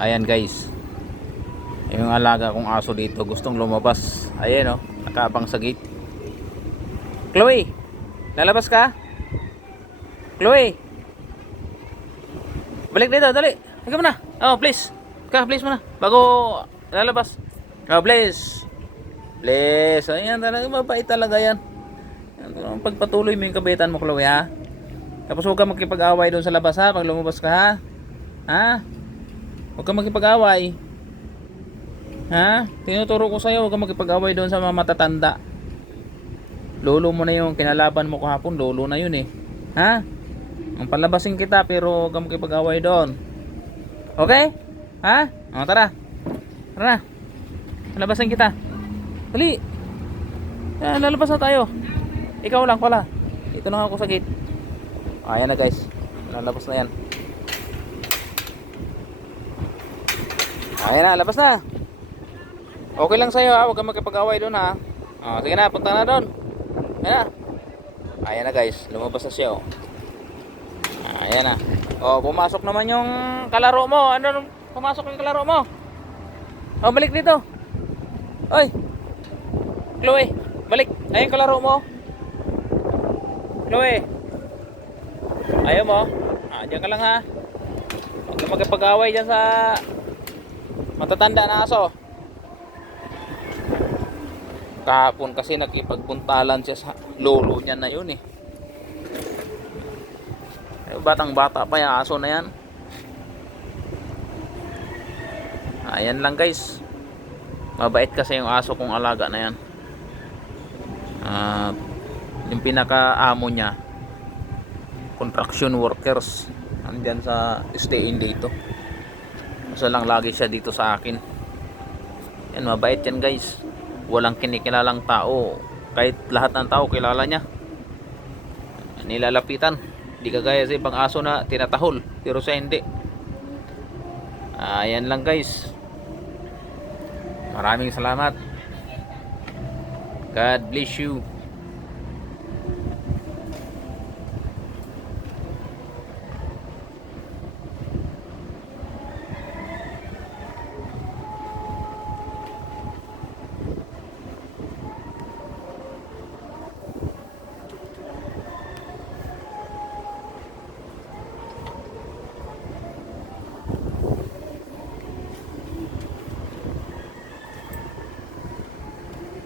Ayan guys, yung alaga kong aso dito gustong lumabas. Ayan oh, nakaabang sa gate. Chloe, lalabas ka? Chloe, balik dito, dali. Ikaw muna. Oh, please. Please muna. Bago lalabas. Oh, please. Please. Ayan, talaga mabait talaga yan. Pagpatuloy mo yung kabitan mo, Chloe, ha? Tapos huwag ka makipag-away doon sa labas, ha? Pag lumabas ka, ha? Ha? Huwag ka makipag-away. Ha? Tinuturo ko sa'yo, huwag ka makipag-away doon sa mga matatanda. Lolo mo na yung kinalaban mo kahapon, lolo na yun eh. Ha? Ang palabasin kita pero huwag ka makipag-away doon. Okay? Ha? O, tara. Tara na. Palabasin kita. Dali. Lalabas na tayo. Ikaw lang pala. Dito lang ako sa gate. Ayan na guys. Lalabas na yan. Ayan na, labas na. Okay lang sa'yo ha, huwag kang magkapag-away doon ha. Sige na, punta na doon. Ayan na. Ayan na guys, lumabas na siya oh. Ayan na. Pumasok naman yung kalaro mo. Pumasok yung kalaro mo. Balik dito. Oy, Chloe, balik. Ayun kalaro mo. Chloe, ayaw mo? Diyan ka lang ha. Huwag kang magkapag-away dyan sa matatanda na aso. Kahapon kasi nakipagpuntalan siya sa lolo niya na yun eh. Batang bata pa yung aso na yan. Ayan lang guys. Mabait kasi yung aso kong alaga na yan. Yung pinaka-amo niya, construction workers, andyan sa stay in dito. Kasi lang lagi siya dito sa akin. Yan, mabait yan guys. Walang kinikilalang tao. Kahit lahat ng tao kilala niya, nilalapitan. Di kagaya sa ibang aso na tinatahol, pero siya hindi. Ayan lang guys. Maraming salamat. God bless you.